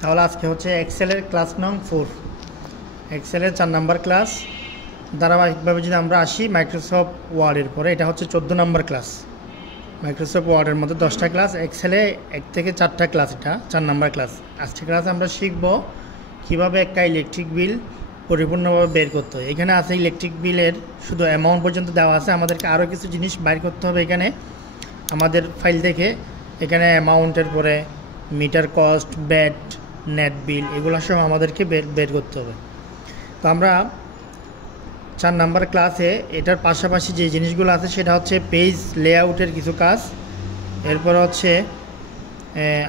তাহলে আজকে হচ্ছে এক্সেলের ক্লাস নং 4, এক্সেলের 4 নাম্বার ক্লাস। ধারাবাহিকভাবে যদি আমরা আসি মাইক্রোসফট ওয়ার্ডের পরে, এটা হচ্ছে 14 নাম্বার ক্লাস। মাইক্রোসফট ওয়ার্ডের মধ্যে 10টা ক্লাস, এক্সেলে 1 থেকে 4টা ক্লাস, এটা 4 নাম্বার ক্লাস। আজকে ক্লাসে আমরা শিখব কীভাবে একটা ইলেকট্রিক বিল পরিপূর্ণভাবে বের করতে হয়। এখানে আছে ইলেকট্রিক বিলের শুধু অ্যামাউন্ট পর্যন্ত দেওয়া আছে, আমাদেরকে আরও কিছু জিনিস বাইর করতে হবে। এখানে আমাদের ফাইল থেকে এখানে অ্যামাউন্টের পরে মিটার কস্ট, ব্যাট, নেট বিল, এগুলো সব আমাদেরকে বের করতে হবে। তো আমরা 4 নাম্বার ক্লাসে এটার পাশাপাশি যে জিনিসগুলো আছে সেটা হচ্ছে পেজ লেআউটের কিছু কাজ, এরপর হচ্ছে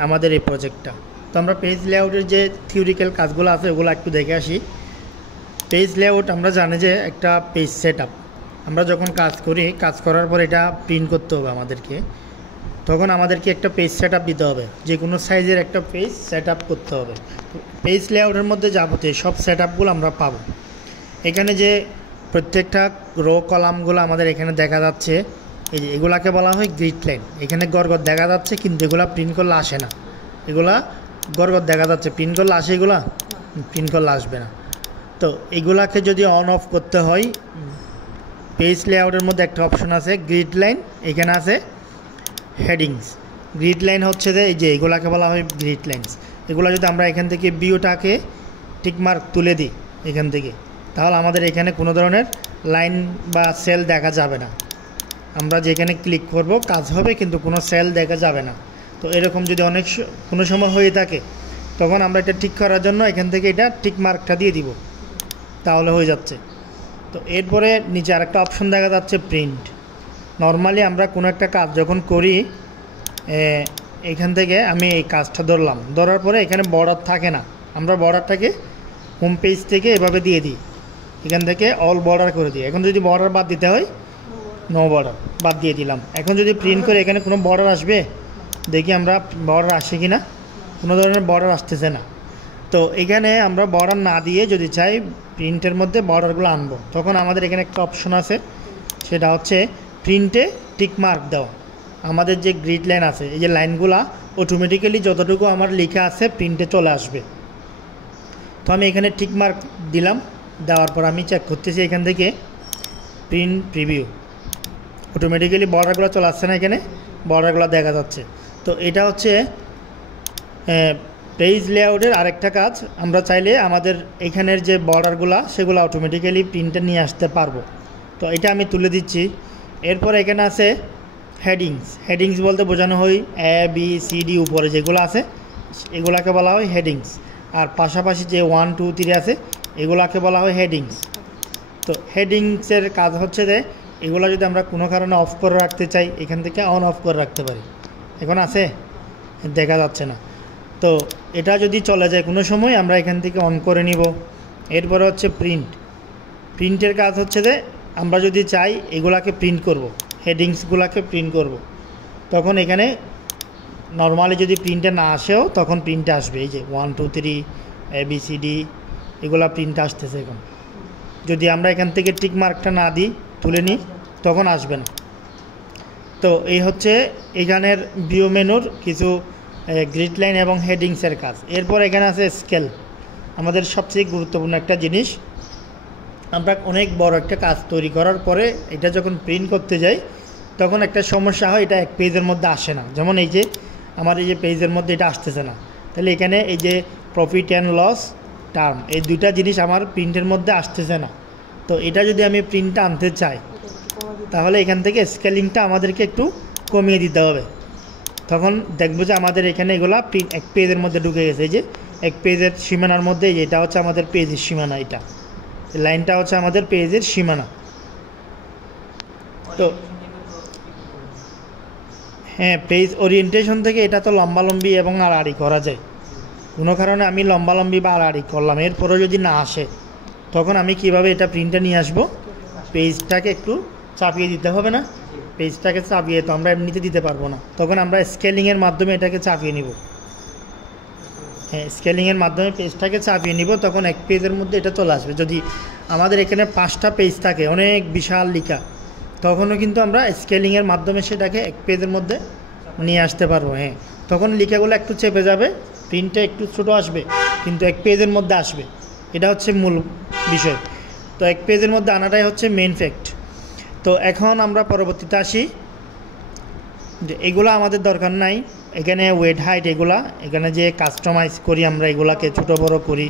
আমাদের এই প্রজেক্টটা। তো আমরা পেজ লেআউটের যে থিওরিক্যাল কাজগুলো আছে ওগুলো একটু দেখে আসি। পেজ লেআউট আমরা জানি যে একটা পেজ সেট আপ। আমরা যখন কাজ করি, কাজ করার পর এটা প্রিন্ট করতে হবে আমাদেরকে, তখন আমাদেরকে একটা পেজ সেট আপ দিতে হবে, যে কোনো সাইজের একটা পেজ সেট আপ করতে হবে। পেজ লেআউটের মধ্যে যাবতীয় সব সেট আপগুলো আমরা পাবো। এখানে যে প্রত্যেকটা রো কলামগুলো আমাদের এখানে দেখা যাচ্ছে, এই যে এগুলাকে বলা হয় গ্রিড লাইন। এখানে গড়গড় দেখা যাচ্ছে, কিন্তু এগুলা প্রিন্ট করলে আসে না। এগুলা গড়গড় দেখা যাচ্ছে, প্রিন্ট করলে আসে, এগুলা প্রিন্ট করলে আসবে না। তো এগুলাকে যদি অন অফ করতে হয়, পেজ লেআউটের মধ্যে একটা অপশন আছে গ্রিড লাইন, এখানে আছে হেডিংস। গ্রিড লাইন হচ্ছে যে এই যে এগুলাকে বলা হয় গ্রিড লাইনস। এগুলো যদি আমরা এখান থেকে বিওটাকে টিকমার্ক তুলে দিই এখান থেকে, তাহলে আমাদের এখানে কোনো ধরনের লাইন বা সেল দেখা যাবে না। আমরা যেখানে ক্লিক করব কাজ হবে, কিন্তু কোনো সেল দেখা যাবে না। তো এরকম যদি কোনো সময় হয়ে থাকে, তখন আমরা এটা ঠিক করার জন্য এখান থেকে এটা টিক মার্কটা দিয়ে দিব, তাহলে হয়ে যাচ্ছে। তো এরপরে নিচে আরেকটা অপশন দেখা যাচ্ছে প্রিন্ট। নর্মালি আমরা কোনো একটা কাজ যখন করি, এখান থেকে আমি এই কাজটা ধরার পরে এখানে বর্ডার থাকে না, আমরা বর্ডারটাকে হোম পেজ থেকে এভাবে দিয়ে দিই, এখান থেকে অল বর্ডার করে দিই। এখন যদি বর্ডার বাদ দিতে হয়, নো বর্ডার বাদ দিয়ে দিলাম। এখন যদি প্রিন্ট করে এখানে কোনো বর্ডার আসবে, দেখি আমরা বর্ডার আসে কি না, কোনো ধরনের বর্ডার আসতেছে না। তো এখানে আমরা বর্ডার না দিয়ে যদি চাই প্রিন্টের মধ্যে বর্ডারগুলো আনবো, তখন আমাদের এখানে একটা অপশন আছে, সেটা হচ্ছে প্রিন্টে টিকমার্ক দেওয়া। আমাদের যে গ্রিড লাইন আছে, এই যে লাইনগুলা অটোমেটিক্যালি যতটুকু আমার লেখা আছে প্রিন্টে চলে আসবে। তো আমি এখানে টিকমার্ক দিলাম, দেওয়ার পর আমি চেক করতেছি এখান থেকে প্রিন্ট প্রিভিউ, অটোমেটিক্যালি বর্ডারগুলো চলে আসছে না, এখানে বর্ডারগুলো দেখা যাচ্ছে। তো এটা হচ্ছে পেজ লেআউটের আরেকটা কাজ। আমরা চাইলে আমাদের এখানের যে বর্ডারগুলো সেগুলো অটোমেটিক্যালি প্রিন্টে নিয়ে আসতে পারবো। তো এটা আমি তুলে দিচ্ছি। এরপর এখানে আছে হেডিংস। হেডিংস বলতে বোঝানো হয় ABCD উপরে যেগুলো আছে এগুলাকে বলা হয় হেডিংস, আর পাশাপাশি যে 1 2 3 আছে এগুলাকে বলা হয় হেডিংস। তো হেডিংসের কাজ হচ্ছে যে এগুলো যদি আমরা কোনো কারণে অফ করে রাখতে চাই, এখান থেকে অন অফ করে রাখতে পারি। এখন আছে, দেখা যাচ্ছে না। তো এটা যদি চলে যায় কোনো সময়, আমরা এখান থেকে অন করে নিব। এরপরে হচ্ছে প্রিন্ট। প্রিন্টের কাজ হচ্ছে যে আমরা যদি চাই এগুলাকে প্রিন্ট করব, হেডিংসগুলোকে প্রিন্ট করব, তখন এখানে নর্মালি যদি প্রিন্টে না আসেও তখন প্রিন্টে আসবে। এই যে 1 2 3 ABCD এগুলা প্রিন্টে আসতেছে। এখন যদি আমরা এখান থেকে টিক মার্কটা না দিই, তুলে নিই, তখন আসবে না। তো এই হচ্ছে এখানের ভিউ মেনুর কিছু গ্রিড লাইন এবং হেডিংসের কাজ। এরপর এখানে আছে স্কেল, আমাদের সবচেয়ে গুরুত্বপূর্ণ একটা জিনিস। আমরা অনেক বড় একটা কাজ তৈরি করার পরে এটা যখন প্রিন্ট করতে যাই, তখন একটা সমস্যা হয়, এটা এক পেজের মধ্যে আসে না। যেমন এই যে আমার এই যে পেজের মধ্যে এটা আসতেছে না, তাহলে এখানে এই যে প্রফিট অ্যান্ড লস টার্ম, এই দুইটা জিনিস আমার প্রিন্টের মধ্যে আসতেছে না। তো এটা যদি আমি প্রিন্টটা আনতে চাই, তাহলে এখান থেকে স্কেলিংটা আমাদেরকে একটু কমিয়ে দিতে হবে। তখন দেখবো যে আমাদের এখানে এগুলা প্রিন্ট এক পেজের মধ্যে ঢুকে গেছে। এই যে এক পেজের সীমানার মধ্যে, এটা হচ্ছে আমাদের পেজের সীমানা, এটা লাইনটা হচ্ছে আমাদের পেজের সীমানা। তো হ্যাঁ, পেজ ওরিয়েন্টেশন থেকে এটা তো লম্বালম্বি এবং আড়াআড়ি করা যায়। কোনো কারণে আমি লম্বালম্বি বা আড়াআড়ি করলাম, এরপরও যদি না আসে, তখন আমি কিভাবে এটা প্রিন্টে নিয়ে আসবো, পেজটাকে একটু চাপিয়ে দিতে হবে না? পেজটাকে চাপিয়ে তো আমরা এমনিতে দিতে পারবো না, তখন আমরা স্কেলিংয়ের মাধ্যমে এটাকে চাপিয়ে নিব। হ্যাঁ, স্কেলিংয়ের মাধ্যমে পেজটাকে চাপিয়ে নিব, তখন এক পেজের মধ্যে এটা চলে আসবে। যদি আমাদের এখানে 5টা পেজ থাকে, অনেক বিশাল লেখা, তখনও কিন্তু আমরা স্কেলিংয়ের মাধ্যমে সেটাকে এক পেজের মধ্যে নিয়ে আসতে পারবো। হ্যাঁ, তখন লেখাগুলো একটু চেপে যাবে, প্রিন্টটা একটু ছোটো আসবে কিন্তু এক পেজের মধ্যে আসবে, এটা হচ্ছে মূল বিষয়। তো এক পেজের মধ্যে আনাটাই হচ্ছে মেইন ফ্যাক্ট। তো এখন আমরা পরবর্তীতে আসি যে এগুলো আমাদের দরকার নাই, এখানে ওয়েট হাইট এখানে যে কাস্টমাইজ করি আমরা, এগুলাকে ছোটো বড় করি,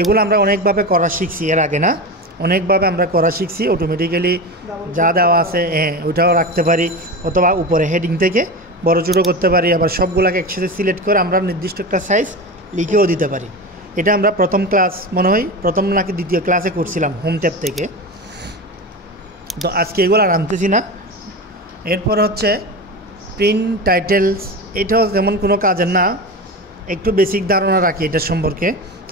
এগুলো আমরা অনেকভাবে করা শিখছি এর আগে, না অনেকভাবে আমরা করা শিখছি। অটোমেটিক্যালি যা দেওয়া আছে ওইটাও রাখতে পারি, অথবা উপরে হেডিং থেকে বড় ছোটো করতে পারি, আবার সবগুলোকে একসাথে সিলেক্ট করে আমরা নির্দিষ্ট একটা সাইজ লিখেও দিতে পারি। এটা আমরা প্রথম ক্লাস মনে হয় প্রথম নাকি দ্বিতীয় ক্লাসে করছিলাম হোম ট্যাব থেকে। তো আজকে এগুলো আর আনতেছি না। এরপর হচ্ছে প্রিন্ট টাইটেলস, এটাও যেমন কোনো কাজের না, একটু বেসিক ধারণা রাখি এটার সম্পর্কে।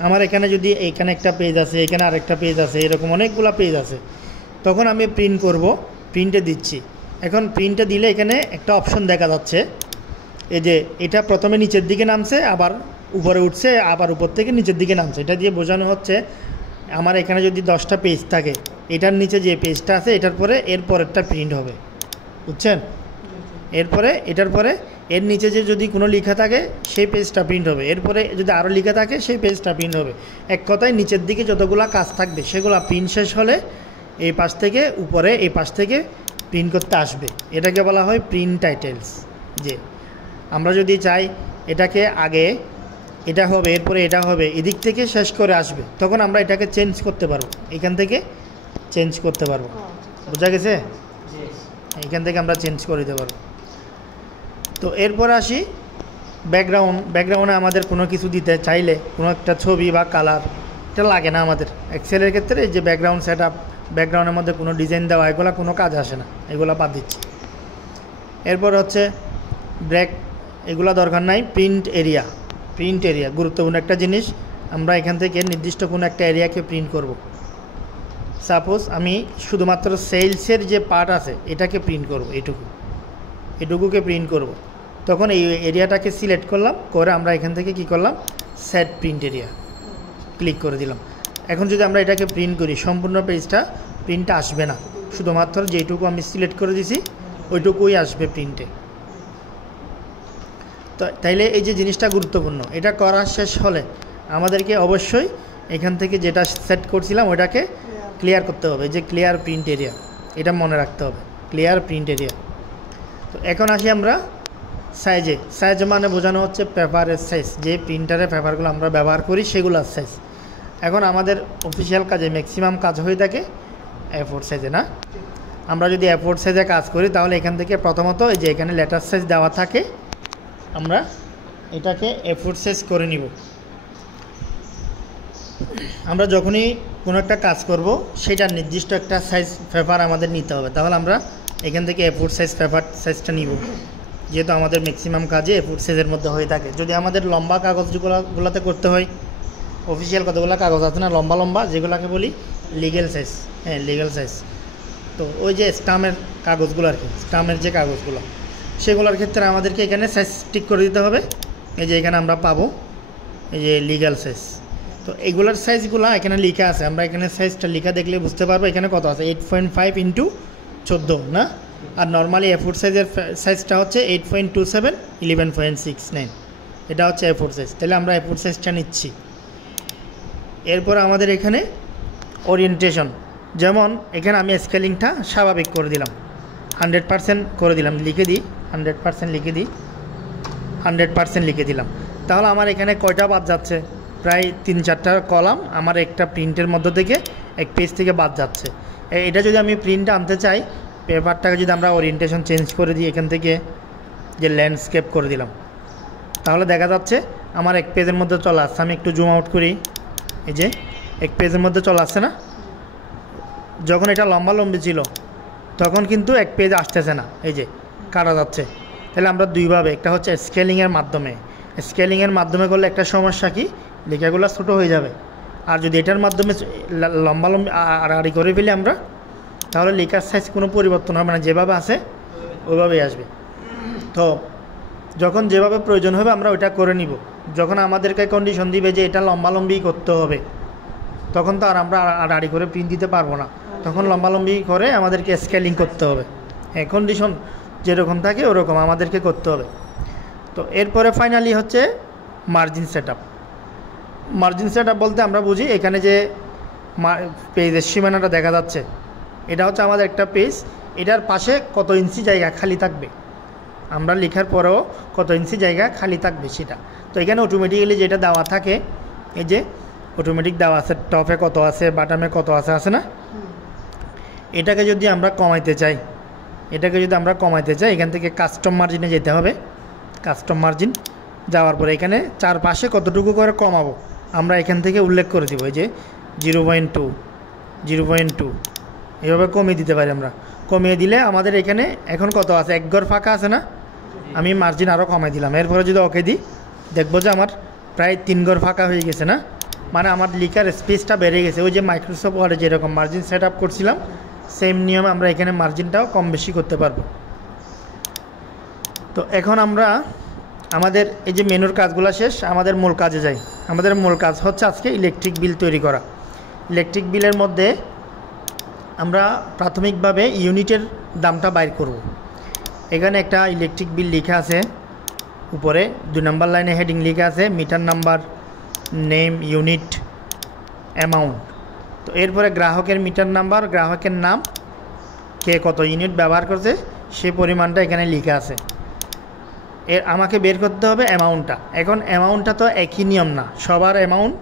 আমার এখানে যদি এখানে একটা পেজ আছে, এখানে আরেকটা পেজ আছে, এরকম অনেকগুলো পেজ আছে, তখন আমি প্রিন্ট করব, প্রিন্টে দিচ্ছি। এখন প্রিন্টে দিলে এখানে একটা অপশন দেখা যাচ্ছে, এই যে এটা প্রথমে নিচের দিকে নামছে, আবার উপরে উঠছে, আবার উপর থেকে নিচের দিকে নামছে। এটা দিয়ে বোঝানো হচ্ছে আমার এখানে যদি 10টা পেজ থাকে, এটার নিচে যে পেজটা আছে এটার পরে এর পরেরটা প্রিন্ট হবে, বুঝছেন? এরপরে এটার পরে এর নিচে যে যদি কোনো লেখা থাকে সেই পেজটা প্রিন্ট হবে, এরপরে যদি আরও লেখা থাকে সেই পেজটা প্রিন্ট হবে। এক কথায় নিচের দিকে যতগুলো কাজ থাকবে সেগুলো প্রিন্ট শেষ হলে এই পাশ থেকে উপরে এই পাশ থেকে প্রিন্ট করতে আসবে। এটাকে বলা হয় প্রিন্ট টাইটেলস। যে আমরা যদি চাই এটাকে আগে এটা হবে, এরপরে এটা হবে, এদিক থেকে শেষ করে আসবে, তখন আমরা এটাকে চেঞ্জ করতে পারবো, এখান থেকে চেঞ্জ করতে পারবো। বোঝা গেছে? এখান থেকে আমরা চেঞ্জ করে দিতে পারবো। তো এরপরে আসি ব্যাকগ্রাউন্ডে আমাদের কোনো কিছু দিতে চাইলে, কোনো একটা ছবি বা কালার, এটা লাগে না আমাদের এক্সেলের ক্ষেত্রে। যে ব্যাকগ্রাউন্ড সেট আপ, ব্যাকগ্রাউন্ডের মধ্যে কোনো ডিজাইন দেওয়া, এগুলো কোনো কাজ আসে না, এগুলো বাদ দিচ্ছি। এরপর হচ্ছে ব্রেক, এগুলো দরকার নাই। প্রিন্ট এরিয়া গুরুত্বপূর্ণ একটা জিনিস। আমরা এখান থেকে নির্দিষ্ট কোনো একটা এরিয়াকে প্রিন্ট করব। সাপোজ আমি শুধুমাত্র সেলসের যে পার্ট আছে এটাকে প্রিন্ট করব, এটুকুকে প্রিন্ট করব। তখন এই এরিয়াটাকে সিলেক্ট করলাম, করে আমরা এখান থেকে কি করলাম, সেট প্রিন্ট এরিয়া ক্লিক করে দিলাম। এখন যদি আমরা এটাকে প্রিন্ট করি, সম্পূর্ণ পেজটা প্রিন্টটা আসবে না, শুধুমাত্র যেটুকু আমি সিলেক্ট করে দিছি ওইটুকুই আসবে প্রিন্টে। তো তাইলে এই যে জিনিসটা গুরুত্বপূর্ণ, এটা করা শেষ হলে আমাদেরকে অবশ্যই এখান থেকে যেটা সেট করছিলাম ওটাকে ক্লিয়ার করতে হবে, যে ক্লিয়ার প্রিন্ট এরিয়া, এটা মনে রাখতে হবে, ক্লিয়ার প্রিন্ট এরিয়া। তো এখন আসি আমরা সাইজ মানে বোঝানো হচ্ছে পেপারের সাইজ, যে প্রিন্টারের পেপারগুলো আমরা ব্যবহার করি সেগুলোর সাইজ। এখন আমাদের অফিসিয়াল কাজে ম্যাক্সিমাম কাজ হয়ে থাকে A4 সাইজে, না? আমরা যদি A4 সাইজে কাজ করি তাহলে এখান থেকে প্রথমত এই যে এখানে লেটার সাইজ দেওয়া থাকে, আমরা এটাকে A4 সাইজ করে নিব। আমরা যখনই কোনো একটা কাজ করব সেটার নির্দিষ্ট একটা সাইজ পেপার আমাদের নিতে হবে, তাহলে আমরা এখান থেকে A4 সাইজ পেপার সাইজটা নিব, যেহেতু আমাদের ম্যাক্সিমাম কাজে A4 সাইজের মধ্যে হয়ে থাকে। যদি আমাদের লম্বা কাগজগুলোতে করতে হয়, অফিসিয়াল কতগুলো কাগজ আছে না লম্বা, যেগুলোকে বলি লিগ্যাল সাইজ, লিগ্যাল সাইজ। তো ওই যে স্টাম্পের কাগজগুলো আর কি, স্টাম্পের যে কাগজগুলো, সেগুলোর ক্ষেত্রে আমাদেরকে এখানে সাইজ ঠিক করে দিতে হবে। এই যে এখানে আমরা পাবো এই যে লিগ্যাল সাইজ। তো এগুলোর সাইজগুলো এখানে লেখা আছে, আমরা এখানে সাইজটা লেখা দেখলে বুঝতে পারবো এখানে কত আছে, 8.5 × 14, না? আর নর্মালি A4 সাইজের সাইজটা হচ্ছে 8.27 11.69, এটা হচ্ছে A4 সাইজ। তাহলে আমরা A4 সাইজটা নিচ্ছি। এরপর আমাদের এখানে ওরিয়েন্টেশন, যেমন এখানে আমি স্কেলিংটা স্বাভাবিক করে দিলাম, 100% করে দিলাম, লিখে দিই 100% লিখে দিই, 100% লিখে দিলাম। তাহলে আমার এখানে কয়টা বাদ যাচ্ছে, প্রায় 3-4টা কলাম আমার একটা প্রিন্টের মধ্য থেকে এক পেজ থেকে বাদ যাচ্ছে। এটা যদি আমি প্রিন্ট আনতে চাই, পেপারটাকে যদি আমরা ওরিয়েন্টেশন চেঞ্জ করে দিই, এখান থেকে যে ল্যান্ডস্কেপ করে দিলাম, তাহলে দেখা যাচ্ছে আমার এক পেজের মধ্যে চলে আসছে। আমি একটু জুম আউট করি, এই যে এক পেজের মধ্যে চলে আসছে না? যখন এটা লম্বি ছিল তখন কিন্তু এক পেজ আসতেছে না, এই যে কাটা যাচ্ছে। তাহলে আমরা দুইভাবে, একটা হচ্ছে স্কেলিংয়ের মাধ্যমে করলে একটা সমস্যা কি, লেখাগুলো ছোটো হয়ে যাবে। আর যদি এটার মাধ্যমে লম্বি আড়াআড়ি করে ফেলি আমরা, তাহলে লেখার সাইজ কোনো পরিবর্তন হবে না, যেভাবে আছে ওইভাবেই আসবে। তো যখন যেভাবে প্রয়োজন হবে আমরা ওইটা করে নিব। যখন আমাদেরকে কন্ডিশন দিবে যে এটা লম্বি করতে হবে, তখন তো আর আমরা আড়াআড়ি করে প্রিন্ট দিতে পারবো না, তখন লম্বি করে আমাদেরকে স্কেলিং করতে হবে। কন্ডিশন যেরকম থাকে ওরকম আমাদেরকে করতে হবে। তো এরপরে ফাইনালি হচ্ছে মার্জিন সেটআপ। মার্জিন সেটআপ বলতে আমরা বুঝি এখানে যে পেজের সীমানাটা দেখা যাচ্ছে, এটা হচ্ছে আমাদের একটা পেজ, এটার পাশে কত ইঞ্চি জায়গা খালি থাকবে, আমরা লেখার পরেও কত ইঞ্চি জায়গা খালি থাকবে সেটা। তো এখানে অটোমেটিক্যালি যেটা দেওয়া থাকে, এই যে অটোমেটিক দেওয়া আছে, টপে কত আছে, বাটামে কত আছে না? এটাকে যদি আমরা কমাইতে চাই, এখান থেকে কাস্টম মার্জিনে যেতে হবে। কাস্টম মার্জিন যাওয়ার পরে এখানে চারপাশে কতটুকু করে কমাবো আমরা এখান থেকে উল্লেখ করে দিব। এই যে 0.2 0.2 এভাবে কমিয়ে দিতে পারি আমরা। কমিয়ে দিলে আমাদের এখানে এখন কত আছে, এক ঘর ফাঁকা আছে না? আমি মার্জিন আরও কমাই দিলাম। এরপরে যদি ওকে দিই, দেখবো যে আমার প্রায় 3 ঘর ফাঁকা হয়ে গেছে না, মানে আমার লিখার স্পেসটা বেড়ে গেছে। ওই যে মাইক্রোসফট ওয়ার্ডে যেরকম মার্জিন সেট আপ করছিলাম, সেম নিয়মে আমরা এখানে মার্জিনটাও কম বেশি করতে পারবো। তো এখন আমরা আমাদের এই যে মেনুর কাজগুলো শেষ, আমাদের মূল কাজে যাই। আমাদের মূল কাজ হচ্ছে আজকে ইলেকট্রিক বিল তৈরি করা। ইলেকট্রিক বিলের মধ্যে আমরা প্রাথমিকভাবে ইউনিটের দামটা বাইর করব। এখানে একটা ইলেকট্রিক বিল লেখা আছে, উপরে 2 নম্বর লাইনে হেডিং লেখা আছে metre number, name, unit, amount. তো এরপরে গ্রাহকের মিটার নাম্বার, গ্রাহকের নাম, কে কত ইউনিট ব্যবহার করছে সে পরিমাণটা এখানে লেখা আছে। আমাকে বের করতে হবে অ্যামাউন্টটা। এখন অ্যামাউন্টটা তো একই নিয়ম না, সবার অ্যামাউন্ট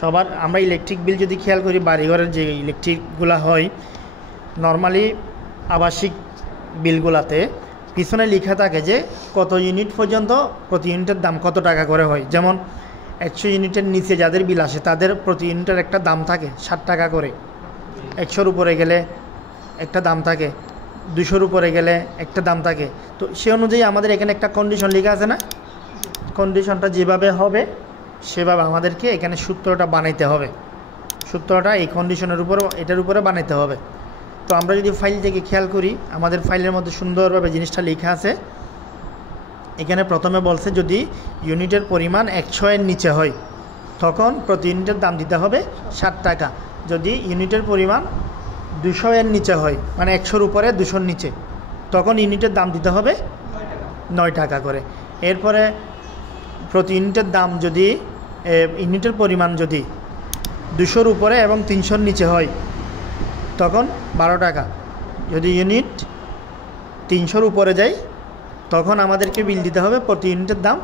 সবার। আমরা ইলেকট্রিক বিল যদি খেয়াল করি, বাড়িঘরের যে ইলেকট্রিকগুলো হয় নর্মালি আবাসিক বিলগুলাতে পিছনে লেখা থাকে যে কত ইউনিট পর্যন্ত প্রতি ইউনিটের দাম কত টাকা করে হয়। যেমন 100 ইউনিটের নিচে যাদের বিল আসে তাদের প্রতি ইউনিটের একটা দাম থাকে 60 টাকা করে, 100-র উপরে গেলে একটা দাম থাকে, 200-র উপরে গেলে একটা দাম থাকে। তো সে অনুযায়ী আমাদের এখানে একটা কন্ডিশন লেখা আছে না, কন্ডিশনটা যেভাবে হবে সেভাবে আমাদেরকে এখানে সূত্রটা বানাইতে হবে। সূত্রটা এই কন্ডিশনের উপর, এটার উপরে বানাইতে হবে। তো আমরা যদি ফাইল থেকে খেয়াল করি, আমাদের ফাইলের মধ্যে সুন্দরভাবে জিনিসটা লেখা আছে। এখানে প্রথমে বলছে যদি ইউনিটের পরিমাণ 100-এর নিচে হয় তখন প্রতি ইউনিটের দাম দিতে হবে 60 টাকা। যদি ইউনিটের পরিমাণ 200-এর নিচে হয়, মানে 100-র উপরে 200-র নিচে, তখন ইউনিটের দাম দিতে হবে 9 টাকা করে। এরপরে প্রতি ইউনিটের দাম যদি ইউনিটের পরিমাণ যদি 200-র উপরে এবং 300-র নিচে হয় তখন 12 টাকা। যদি ইউনিট 300-র উপরে যায় তখন আমাদেরকে বিল দিতে হবে প্রতি ইউনিটের দাম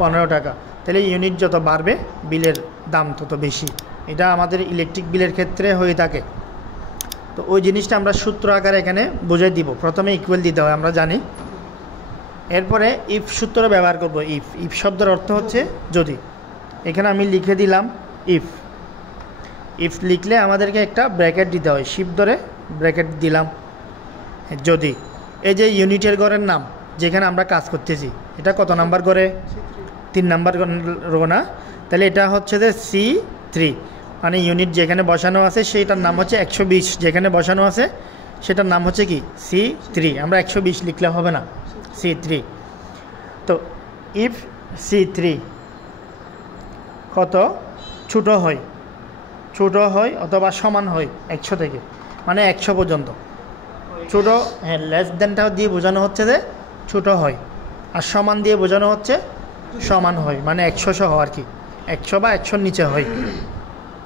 15 টাকা। তাহলে ইউনিট যত বাড়বে বিলের দাম তত বেশি। এটা আমাদের ইলেকট্রিক বিলের ক্ষেত্রে হয়ে থাকে। তো ওই জিনিসটা আমরা সূত্র আকারে এখানে বুঝিয়ে দিব। প্রথমে ইকুয়াল দিতে হয়, আমরা জানি। এরপরে ইফ সূত্র ব্যবহার করব। ইফ শব্দের অর্থ হচ্ছে যদি। এখানে আমি লিখে দিলাম ইফ লিখলে আমাদেরকে একটা ব্র্যাকেট দিতে হয়, শিফট ধরে ব্র্যাকেট দিলাম। যদি এই যে ইউনিটের ঘরের নাম যেখানে আমরা কাজ করতেছি, এটা কত নাম্বার ঘরে? 3 নাম্বার রো না? তাহলে এটা হচ্ছে যে C3, মানে ইউনিট যেখানে বসানো আছে সেইটার নাম হচ্ছে 120, যেখানে বসানো আছে সেটার নাম হচ্ছে কি C3। আমরা 120 লিখলে হবে না, C3। তো ইফ C3 কত ছোটো হয় অথবা সমান হয় 100 থেকে, মানে 100 পর্যন্ত। ছোটো, হ্যাঁ, লেস দেনটা দিয়ে বোঝানো হচ্ছে যে ছোটো হয়, আর সমান দিয়ে বোঝানো হচ্ছে সমান হয়, মানে 100 সহ আর কি, 100 বা 100-র নিচে হয়,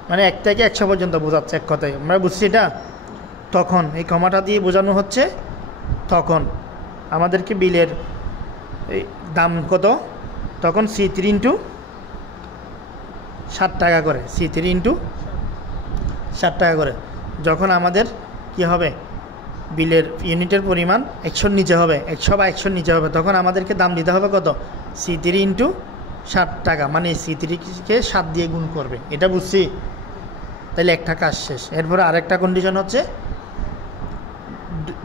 মানে 1 থেকে 100 পর্যন্ত বোঝাচ্ছে এক কথায়। আমরা বুঝছি এটা। তখন এই কমাটা দিয়ে বোঝানো হচ্ছে তখন আমাদেরকে বিলের এই দাম কত, তখন C3 ইন্টু 60 টাকা করে, C3 ইন্টু 60 টাকা করে। যখন আমাদের কি হবে, বিলের ইউনিটের পরিমাণ 100-র নিচে হবে, 100 বা 100-র নিচে হবে, তখন আমাদেরকে দাম দিতে হবে কত, C3 ইন্টু 60 টাকা, মানে C3-কে 7 দিয়ে গুণ করবে। এটা বুঝছি? তাহলে একটা কাজ শেষ। এরপরে আরেকটা কন্ডিশন হচ্ছে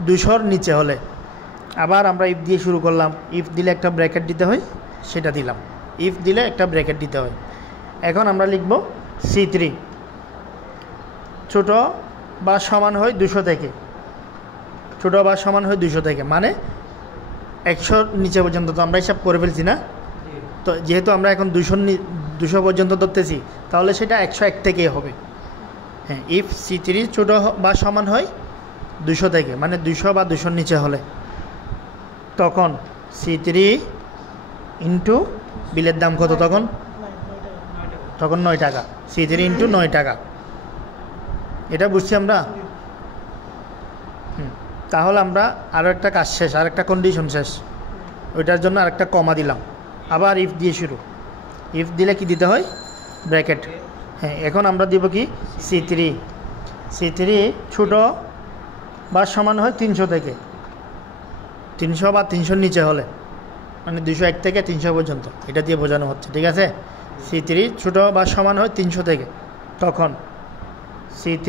200-র নিচে হলে আবার আমরা ইফ দিয়ে শুরু করলাম। ইফ দিলে একটা ব্র্যাকেট দিতে হয়, সেটা দিলাম। ইফ দিলে একটা ব্র্যাকেট দিতে হয়। এখন আমরা লিখব C3 ছোটো বা সমান হয় 200 থেকে, ছোটো বা সমান হয় 200 থেকে, মানে 100-র নিচে পর্যন্ত। তো আমরা হিসাব করে ফেলছি না? তো যেহেতু আমরা এখন 200 পর্যন্ত ধরতেছি, তাহলে সেটা 101 থেকেই হবে। হ্যাঁ, ইফ C3 ছোটো বা সমান হয় 200 থেকে, মানে 200 বা 200-র নিচে হলে, তখন C3 ইন্টু বিলের দাম কত তখন? তখন 9 টাকা। C3 ইন্টু 9 টাকা, এটা বুঝছি আমরা। তাহলে আমরা আরও একটা কাজ শেষ, আর একটা কন্ডিশন শেষ, ওইটার জন্য আরেকটা কমা দিলাম। আবার ইফ দিয়ে শুরু। ইফ দিলে কি দিতে হয়? ব্র্যাকেট। হ্যাঁ, এখন আমরা দিব কি? C3 ছোটো বা সমান হয় 300 থেকে, 300 বা 300 নিচে হলে, মানে 201 থেকে 300 পর্যন্ত, এটা দিয়ে বোঝানো হচ্ছে, ঠিক আছে? C3 ছোটো বা সমান হয় 300 থেকে, তখন C3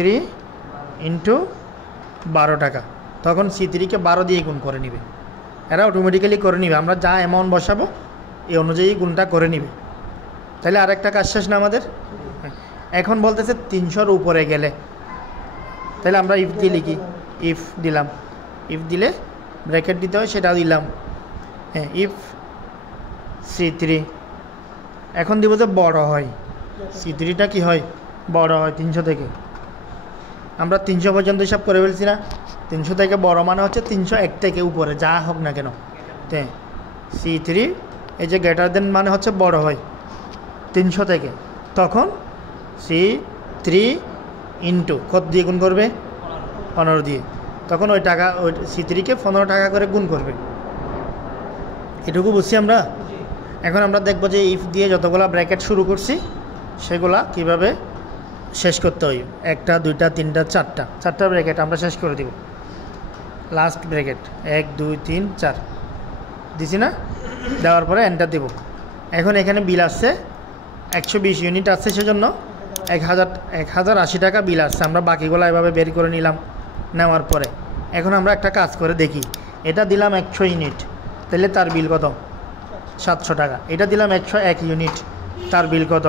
ইন্টু 12 টাকা, তখন C3কে 12 দিয়ে গুণ করে নিবে, এরা অটোমেটিক্যালি করে নিবে, আমরা যা অ্যামাউন্ট বসাবো এই অনুযায়ী গুণটা করে নিবে। তাহলে আরেকটা কাজ শেষ না আমাদের? এখন বলতেছে 300-র উপরে গেলে, তাহলে আমরা ইফ দিয়ে লিখি, ইফ দিলাম, ইফ দিলে ব্র্যাকেট দিতে হয়, সেটা দিলাম। হ্যাঁ, ইফ C3 এখন দিব যে বড় হয়, C3টা কি হয়? বড় হয় 300 থেকে। আমরা 300 পর্যন্ত হিসাব করে ফেলছি না? 300 থেকে বড় মানে হচ্ছে 301 থেকে উপরে, যা হোক না কেন। হ্যাঁ, C3 এই যে গ্রেটার দেন মানে হচ্ছে বড় হয় 300 থেকে, তখন C3 ইন্টু কত দিয়ে গুণ করবে? 15 দিয়ে, তখন ওই টাকা, ওই C3কে 15 টাকা করে গুণ করবে। এটুকু বুঝছি আমরা। এখন আমরা দেখব যে ইফ দিয়ে যতগুলা ব্র্যাকেট শুরু করছি সেগুলা কিভাবে শেষ করতে হয়। 1টা 2টা 3টা 4টা ব্র্যাকেট আমরা শেষ করে দিব। লাস্ট ব্র্যাকেট 1 2 3 4 দিছি না? দেওয়ার পরে এন্টার দেব। এখন এখানে বিল আসছে 120 ইউনিট আসছে, সেজন্য 1080 টাকা বিল আসছে। আমরা বাকিগুলো এভাবে বের করে নিলাম। নেওয়ার পরে এখন আমরা একটা কাজ করে দেখি, এটা দিলাম 100 ইউনিট, তাহলে তার বিল কত? 700 টাকা। এটা দিলাম 101 ইউনিট, তার বিল কত?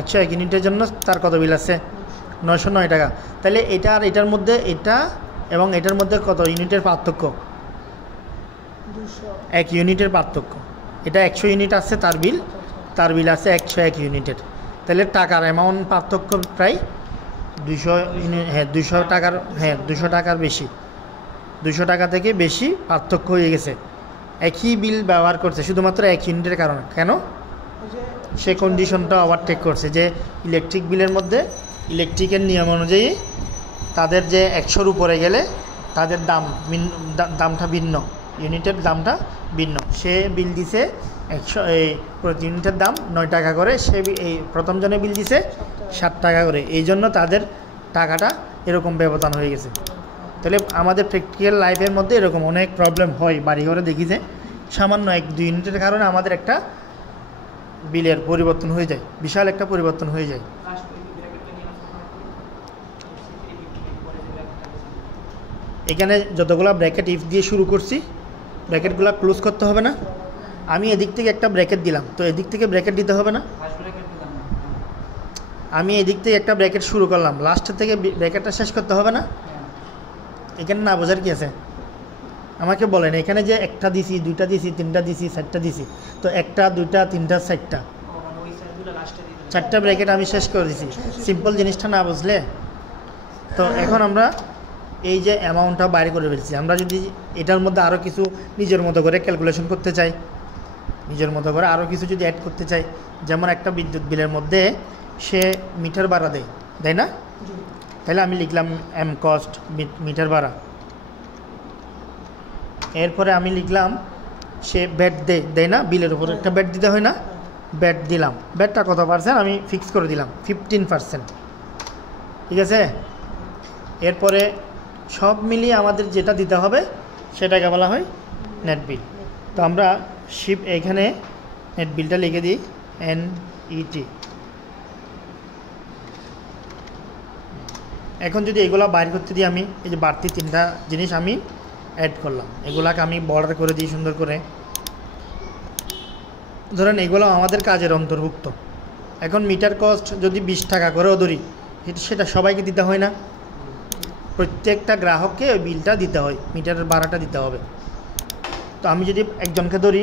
101 ইউনিটের জন্য তার কত বিল আছে? 909 টাকা। তাহলে এটা আর এটার মধ্যে, এটা এবং এটার মধ্যে কত ইউনিটের পার্থক্য? 1 ইউনিটের পার্থক্য। এটা 100 ইউনিট আছে, তার বিল আছে 101 ইউনিটের। তাহলে টাকার অ্যামাউন্ট পার্থক্য প্রায় 200 ইউনিট। হ্যাঁ, 200 টাকার, হ্যাঁ 200 টাকার বেশি, 200 টাকা থেকে বেশি পার্থক্য হয়ে গেছে। একই বিল ব্যবহার করছে শুধুমাত্র 1 ইউনিটের কারণে। কেন? সে কন্ডিশনটা ওভারটেক করছে যে ইলেকট্রিক বিলের মধ্যে ইলেকট্রিকের নিয়ম অনুযায়ী তাদের যে 100-র উপরে গেলে তাদের দামটা ভিন্ন, ইউনিটের দামটা ভিন্ন। সে বিল দিছে 100, এই প্রতি ইউনিটের দাম 9 টাকা করে, সে এই প্রথম জনে বিল দিছে 7 টাকা করে, এই জন্য তাদের টাকাটা এরকম ব্যবধান হয়ে গেছে। তাহলে আমাদের প্র্যাকটিক্যাল লাইফের মধ্যে এরকম অনেক প্রবলেম হয়। বাড়িঘরে দেখি যে সামান্য 1-2 ইউনিটের কারণে আমাদের একটা বিলের পরিবর্তন হয়ে যায়, বিশাল একটা পরিবর্তন হয়ে যায়। এখানে যতগুলো ব্র্যাকেট ইফ দিয়ে শুরু করছি, ব্র্যাকেটগুলো ক্লোজ করতে হবে না? আমি এদিক থেকে একটা ব্র্যাকেট দিলাম, তো এদিক থেকে ব্র্যাকেট দিতে হবে না? আমি এদিক থেকে একটা ব্র্যাকেট শুরু করলাম, লাস্টের থেকে ব্র্যাকেটটা শেষ করতে হবে না? এখানে না বোঝার কি আছে? আমাকে বলেন, এখানে যে 1টা দিছি, 2টা দিছি, 3টা দিছি, 4টা দিছি, তো 1টা 2টা 3টা 4টা ব্র্যাকেট আমি শেষ করে দিছি। সিম্পল জিনিসটা না বুঝলে তো এখন আমরা এই যে অ্যামাউন্টটা বাইরে করে ফেলছি, আমরা যদি এটার মধ্যে আরও কিছু নিজের মতো করে ক্যালকুলেশন করতে চাই, নিজের মতো করে আরও কিছু যদি অ্যাড করতে চাই, যেমন একটা বিদ্যুৎ বিলের মধ্যে সে মিটার ভাড়া দেয় না? তাহলে আমি লিখলাম এম কস্ট মিটার ভাড়া। এরপরে আমি লিখলাম সে ব্যাট দেয় না? বিলের উপর একটা ব্যাট দিতে হয় না? ব্যাট দিলাম, ব্যাটটা কত পার্সেন্ট আমি ফিক্স করে দিলাম, 15%, ঠিক আছে? এরপরে সব মিলিয়ে আমাদের যেটা দিতে হবে সেটাকে বলা হয় নেট বিল। তো আমরা এখানে নেট বিলটা লিখে দিই NET। এখন যদি এগুলো বাইর করতে দিই, আমি এই যে বাড়তি 3টা জিনিস আমি অ্যাড করলাম, এগুলাকে আমি বর্ডার করে দিই সুন্দর করে। ধরেন এগুলো আমাদের কাজের অন্তর্ভুক্ত। এখন মিটার কস্ট যদি 20 টাকা করেও ধরি, সেটা সবাইকে দিতে হয় না? প্রত্যেকটা গ্রাহককে ওই বিলটা দিতে হয়, মিটারের ভাড়াটা দিতে হবে। তো আমি যদি একজনকে ধরি,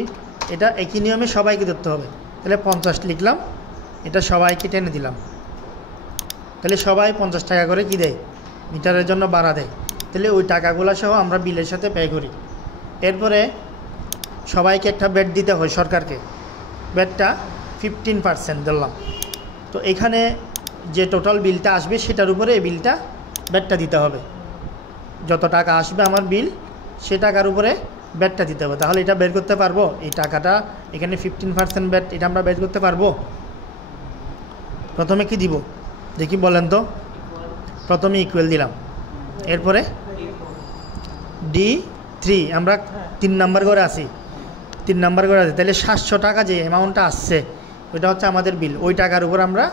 এটা একই নিয়মে সবাইকে ধরতে হবে। তাহলে 50 লিখলাম, এটা সবাইকে টেনে দিলাম, তাহলে সবাই 50 টাকা করে কি দেয়? মিটারের জন্য ভাড়া দেয়। তাহলে ওই টাকাগুলো সহ আমরা বিলের সাথে পে করি। এরপরে সবাইকে একটা ব্যাট দিতে হয় সরকারকে, ব্যাটটা 15% ধরলাম। তো এখানে যে টোটাল বিলটা আসবে সেটার উপরে এই বিলটা ব্যাটটা দিতে হবে। যত টাকা আসবে আমার বিল সে টাকার উপরে ব্যাটটা দিতে হবে। তাহলে এটা বের করতে পারবো, এই টাকাটা এখানে 15% ব্যাট, এটা আমরা বের করতে পারবো। প্রথমে কি দিব দেখি বলেন তো? প্রথমে ইকুয়াল দিলাম, এরপরে D3 আমরা 3 নাম্বার করে আসি, 3 নাম্বার করে আছে। তাহলে 700 টাকা যে অ্যামাউন্টটা আসছে ওইটা হচ্ছে আমাদের বিল, ওই টাকার উপর আমরা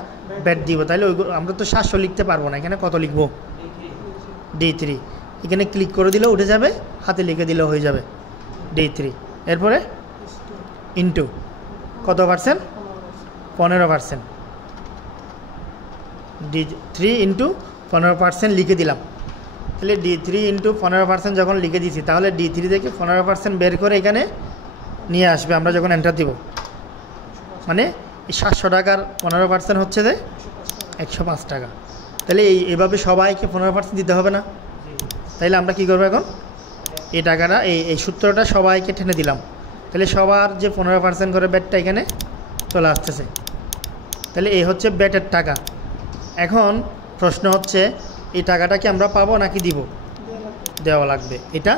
ব্যাট দিব। তাহলে ওই আমরা তো 700 লিখতে পারবো না, এখানে কত লিখবো? D3। এখানে ক্লিক করে দিলেও উঠে যাবে, হাতে লিখে দিলেও হয়ে যাবে D3। এরপরে ইন্টু কত পার্সেন্ট? 15%। D3 ইন্টু 15% লিখে দিলাম। তাহলে D3 ইন্টু 15% যখন লিখে দিয়েছি, তাহলে D3 থেকে 15% বের করে এখানে নিয়ে আসবে আমরা যখন এন্টার দিব। মানে এই 700 টাকার 15% হচ্ছে যে 105 টাকা। তাহলে এইভাবে সবাইকে 15% দিতে হবে না? তাইলে আমরা কি করবো এখন? এই টাকাটা এই সূত্রটা সবাইকে টেনে দিলাম। তাহলে সবার যে 15% করে ব্যাটটা এখানে চলে আসতেছে। তাহলে এই হচ্ছে ব্যাটের টাকা। এখন প্রশ্ন হচ্ছে এই টাকাটা কি আমরা পাবো নাকি দিব? দেওয়া লাগবে। এটা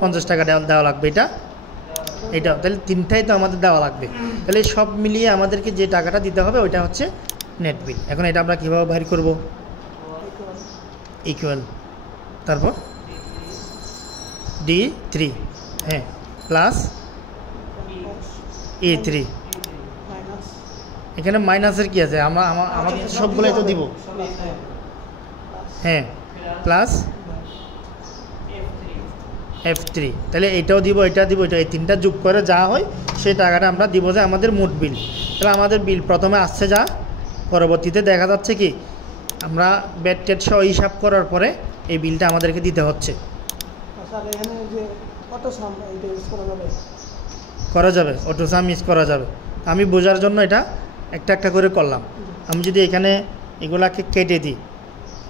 50 টাকা দেওয়া লাগবে, এটা তাহলে তিনটাই তো আমাদের দেওয়া লাগবে। তাহলে সব মিলিয়ে আমাদেরকে যে টাকাটা দিতে হবে ওইটা হচ্ছে নেট বিল। এখন এটা আমরা কীভাবে বাইর করব? ইকুয়াল, তারপর D3 হ্যাঁ প্লাস E3। এখানে মাইনাসের কি আছে? আমাদের সবগুলোই তো দিব। হ্যাঁ প্লাস F3। তাহলে এইটাও দিব, এটা দিব, এটা, এই তিনটা যোগ করে যা হয় সেই টাকাটা আমরা দিব যে আমাদের মোট বিল। তাহলে আমাদের বিল প্রথমে আসছে যা, পরবর্তীতে দেখা যাচ্ছে কি আমরা ব্যাট টেট সহ হিসাব করার পরে এই বিলটা আমাদেরকে দিতে হচ্ছে। করা যাবে, অটো সাম ইউজ করা যাবে। আমি বোঝার জন্য এটা একটা একটা করে করলাম। আমি যদি এখানে এগুলাকে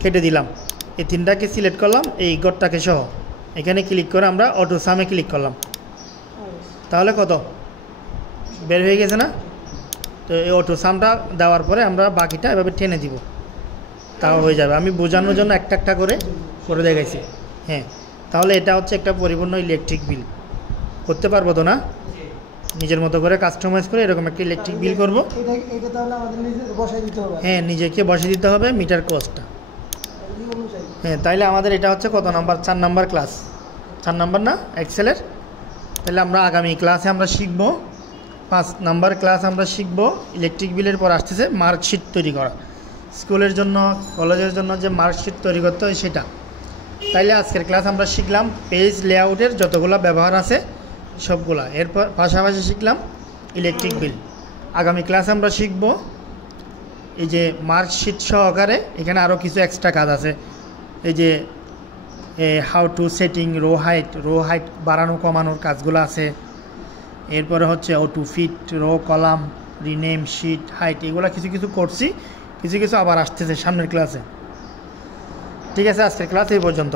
কেটে দিলাম, এই তিনটাকে সিলেক্ট করলাম, এই গড়টাকে সহ এখানে ক্লিক করে আমরা অটো সামে ক্লিক করলাম, তাহলে কত বের হয়ে গেছে না? তো এই অটো সামটা দেওয়ার পরে আমরা বাকিটা এভাবে টেনে দিব, তাও হয়ে যাবে। আমি বোঝানোর জন্য একটা একটা করে দেখাইছি। হ্যাঁ তাহলে এটা হচ্ছে একটা পরিপূর্ণ ইলেকট্রিক বিল। করতে পারবো তো না? নিজের মতো করে কাস্টমাইজ করে এরকম একটা ইলেকট্রিক বিল করব। হ্যাঁ নিজেকে বসিয়ে দিতে হবে মিটার কস্টটা। হ্যাঁ তাইলে আমাদের এটা হচ্ছে কত নাম্বার? 4 number class. 4 নাম্বার না এক্সেলের? তাহলে আমরা আগামী ক্লাসে আমরা শিখব 5 নাম্বার ক্লাস আমরা শিখব ইলেকট্রিক বিলের পর আসতেছে মার্কশিট তৈরি করা। স্কুলের জন্য কলেজের জন্য যে মার্কশিট তৈরি করতে হয় সেটা। তাইলে আজকের ক্লাস আমরা শিখলাম পেজ লেআউটের যতগুলো ব্যবহার আছে সবগুলা, এরপর পাশাপাশি শিখলাম ইলেকট্রিক বিল। আগামী ক্লাসে আমরা শিখব এই যে মার্কশিট সহকারে এখানে আরও কিছু এক্সট্রা কাজ আছে। এই যে how to setting row height বাড়ানো কমানোর কাজগুলো আছে। এরপরে হচ্ছে autofit row column rename sheet height, এগুলো কিছু কিছু করছি, কিছু কিছু আবার আসতেছে সামনের ক্লাসে। ঠিক আছে, আজকের ক্লাস এই পর্যন্ত।